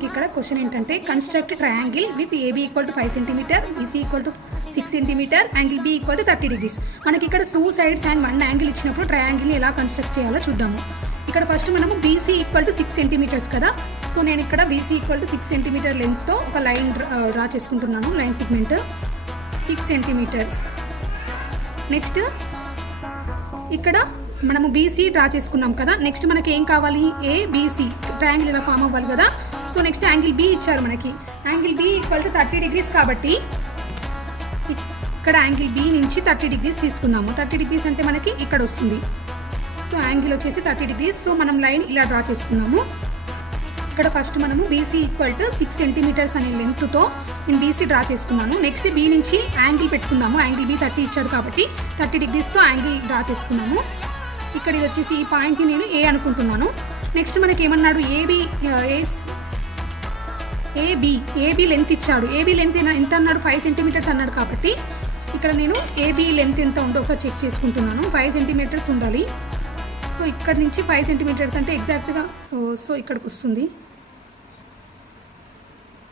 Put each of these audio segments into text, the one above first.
మనకి ఇక్కడ క్వశ్చన్ ఏంటంటే construct triangle with AB equal to 5 centimeter, BC equal to 6 centimeter, angle B equal to 30 degrees. మనకి ఇక్కడ 2 sides and 1 angle ఇచ్చినప్పుడు ట్రయాంగిల్ని ఎలా కన్స్ట్రక్ట్ చేయాలో చూద్దాము. ఇక్కడ ఫస్ట్ మనము బీసీ ఈక్వల్ టు 6 సెంటీమీటర్స్ కదా. సో నేను ఇక్కడ బీసీ ఈక్వల్ టు 6 సెంటీమీటర్ లెంత్తో ఒక లైన్ డ్రా చేసుకుంటున్నాను. Line segment 6 centimeters. నెక్స్ట్ ఇక్కడ మనము బీసీ డ్రా చేసుకున్నాం కదా. నెక్స్ట్ మనకి ఏం కావాలి, ఏబీసీ ట్రయాంగిల్ ఇలా ఫామ్ అవ్వాలి కదా. సో నెక్స్ట్ యాంగిల్ బి ఇచ్చారు మనకి. Angle B equal to 30 degrees కాబట్టి ఇక్కడ యాంగిల్ బి నుంచి 30 డిగ్రీస్ తీసుకుందాము. 30 డిగ్రీస్ అంటే మనకి ఇక్కడ వస్తుంది. సో యాంగిల్ వచ్చేసి 30 డిగ్రీస్. సో మనం లైన్ ఇలా డ్రా చేసుకున్నాము. ఇక్కడ ఫస్ట్ మనము బీసీ ఈక్వల్ టు 6 సెంటీమీటర్స్ అనే లెంత్తో నేను బీసీ డ్రా చేసుకున్నాను. నెక్స్ట్ బి నుంచి యాంగిల్ పెట్టుకుందాము. యాంగిల్ బి 30 ఇచ్చాడు కాబట్టి 30 డిగ్రీస్తో యాంగిల్ డ్రా చేసుకున్నాము. ఇక్కడ ఇది వచ్చేసి ఈ పాయింట్ని నేను ఏ అనుకుంటున్నాను. నెక్స్ట్ మనకి ఏమన్నాడు, ఏబీ లెంత్ ఇచ్చాడు. ఏబీ లెంత్ ఎంత అన్నాడు, 5 సెంటీమీటర్స్ అన్నాడు కాబట్టి ఇక్కడ నేను ఏబీ లెంత్ ఎంత ఉందో ఒకసారి చెక్ చేసుకుంటున్నాను. 5 సెంటీమీటర్స్ ఉండాలి. సో ఇక్కడ నుంచి 5 సెంటీమీటర్స్ అంటే ఎగ్జాక్ట్గా సో ఇక్కడికి వస్తుంది,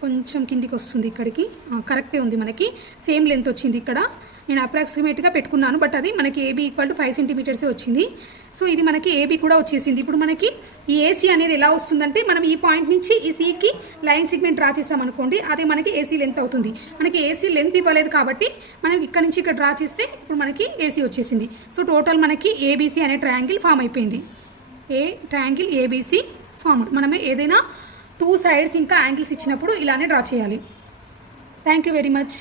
కొంచెం కిందికి వస్తుంది. ఇక్కడికి కరెక్టే ఉంది, మనకి సేమ్ లెంత్ వచ్చింది. ఇక్కడ నేను అప్రాక్సిమేట్గా పెట్టుకున్నాను, బట్ అది మనకి ఏబీ ఈక్వల్ టు 5 సెంటీమీటర్సే వచ్చింది. సో ఇది మనకి ఏబీ కూడా వచ్చేసింది. ఇప్పుడు మనకి ఈ ఏసీ అనేది ఎలా వస్తుందంటే, మనం ఈ పాయింట్ నుంచి ఈ సీకి లైన్ సెగ్మెంట్ డ్రా చేసామనుకోండి, అదే మనకి ఏసీ లెంత్ అవుతుంది. మనకి ఏసీ లెంత్ ఇవ్వలేదు కాబట్టి మనం ఇక్కడ నుంచి ఇక్కడ డ్రా చేస్తే ఇప్పుడు మనకి ఏసీ వచ్చేసింది. సో టోటల్ మనకి ఏబీసీ అనే ట్రయాంగిల్ ఫామ్ అయిపోయింది. Triangle ABC formed. మనమే ఏదైనా 2 సైడ్స్ ఇంకా యాంగిల్స్ ఇచ్చినప్పుడు ఇలానే డ్రా చేయాలి. Thank you very much.